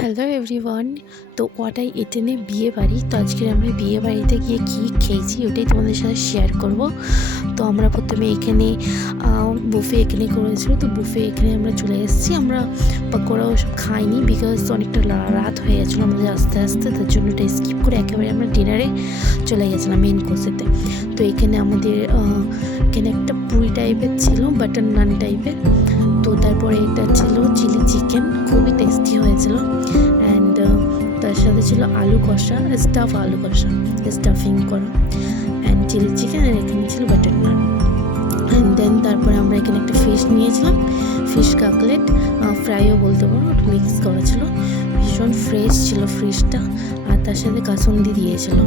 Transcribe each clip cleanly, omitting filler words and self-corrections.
Hello everyone. তো ওটাই এটেনে বিয়ে বাড়ি। তো আজকে আমরা বিয়ে বাড়িতে গিয়ে কী খেয়েছি ওটাই তোমাদের সাথে শেয়ার করব। তো আমরা প্রথমে এখানে বুফে এখানে করেছিল। তো বুফে এখানে আমরা চলে এসেছি। আমরা পকোড়া ওসব খাইনি, বিকজ অনেকটা রাত হয়ে গেছিলো আমাদের আস্তে আস্তে, তার জন্য ওটা স্কিপ করে একেবারে আমরা ডিনারে চলে গেছিলাম মেন কোর্সেতে। তো এখানে আমাদের এখানে একটা পুরি টাইপের ছিল, বাটার নান টাইপের। তো তারপরে এটা ছিল চিলি চিকেন, খুবই টেস্টি হয়েছিল। অ্যান্ড তার সাথে ছিল আলু কষা, আলু কষা স্টাফিং করা, অ্যান্ড চিলি চিকেন। আর এখানে ছিল বাটার নান। অ্যান্ড দেন তারপরে আমরা এখানে একটা ফিশ নিয়েছিলাম, ফিশ কাকলেট ফ্রাইও বলতে পারো, মিক্স করা ছিল, ভীষণ ফ্রেশ ছিল ফিশটা। আর তার সাথে কাসুন্দি দিয়েছিল।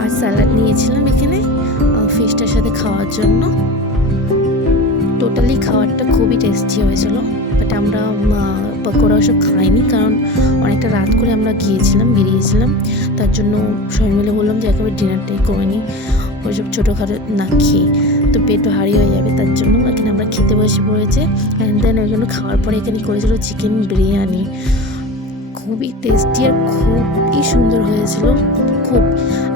আর স্যালাড নিয়েছিলাম এখানে ফিশটার সাথে খাওয়ার জন্য। টোটালি খাবারটা খুবই টেস্টি হয়েছিল, বাট আমরা পকোড়া ওসব খাইনি, কারণ অনেকটা রাত করে আমরা বেরিয়েছিলাম। তার জন্য সবাই মিলে বললাম যে একেবারে ডিনারটাই করে নিই, ওইসব ছোটোখাটো না খেয়ে তো পেট ভারী হয়ে যাবে। তার জন্য এখানে আমরা খেতে বসে পড়েছে। অ্যান্ড দেন ওইখানে খাওয়ার পরে এখানে করেছিল চিকেন বিরিয়ানি, খুবই টেস্টি আর খুবই সুন্দর হয়েছিল খুব।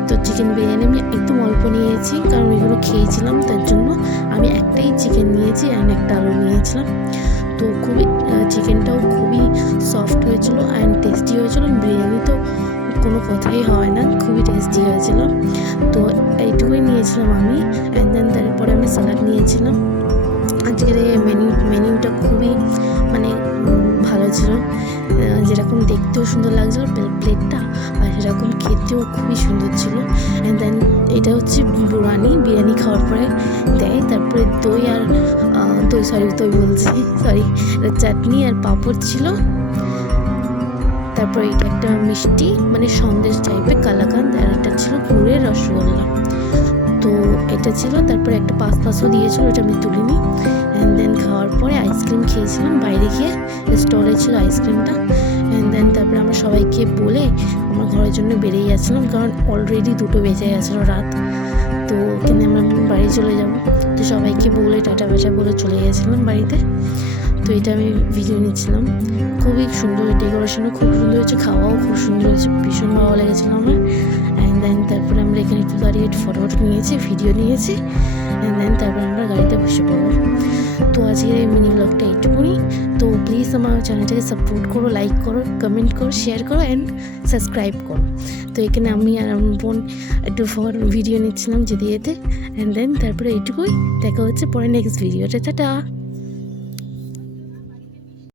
তো চিকেন বিরিয়ানি আমি একদম অল্প নিয়েছি, কারণ এগুলো খেয়েছিলাম, তার জন্য আমি একটাই চিকেন নিয়েছি অ্যান্ড একটা আলু নিয়েছিলাম। তো খুবই চিকেনটাও খুবই সফট হয়েছিল অ্যান্ড টেস্টি হয়েছিল। বিরিয়ানি তো কোনো কথাই হয় না, খুবই টেস্টি হয়েছিল। তো এইটুকুই নিয়েছিলাম আমি। অ্যান্ড দেন তারপরে আমি স্যালাড নিয়েছিলাম। আজকের মেনুটা খুবই ভালো ছিল, যেরকম দেখতেও সুন্দর লাগছিলো প্লেটটা, আর সেরকম খেতেও খুবই সুন্দর ছিল। অ্যান্ড দেন এটা হচ্ছে বিরিয়ানি খাওয়ার পরে দেয়। তারপরে চাটনি আর পাঁপড় ছিল। তারপরে এটা একটা মিষ্টি সন্দেশ টাইপের কালাকাঁদ, আর এটা ছিল গুড়ের রসগোল্লা। তো এটা ছিল। তারপরে একটা পাঁচও দিয়েছিল, এটা আমি তুলিনি। অ্যান্ড দেন খাওয়ার পরে আইসক্রিম খেয়েছিলাম বাইরে গিয়ে, স্টলে ছিল আইসক্রিমটা। অ্যান্ড দেন তারপরে আমরা সবাইকে বলে আমার ঘরের জন্য বেরিয়ে যাচ্ছিলাম, কারণ অলরেডি 2 বেজে গেছিলো রাত। তো এখানে আমরা বাড়ি চলে যাব। তো সবাইকে বলে টাটা বাটা বলে চলে গেছিলাম বাড়িতে। তো এটা আমি ভিডিও নিচ্ছিলাম। খুবই সুন্দর, ডেকোরেশনও খুব সুন্দর হয়েছে, খাওয়াও খুব সুন্দর হয়েছে, ভীষণ ভালো লেগেছিলো আমার। অ্যান্ড দেন তারপরে আমরা এখানে একটু দাঁড়িয়ে ফটো নিয়েছি, ভিডিও নিয়েছি। অ্যান্ড দেন তারপরে আমরা গাড়িতে বসে পড়বো। তো আজকের এই মিনি ব্লগটা এইটুকুনি। তো প্লিজ আমার চ্যানেলটাকে সাপোর্ট করো, লাইক করো, কমেন্ট করো, শেয়ার করো অ্যান্ড সাবস্ক্রাইব করো। তো এখানে আমি আর আমার বোন একটু ভিডিও নিচ্ছিলাম যেতে যেতে। অ্যান্ড দেন তারপরে এইটুকুই, দেখা হচ্ছে পরে নেক্সট ভিডিওতে। টাটা।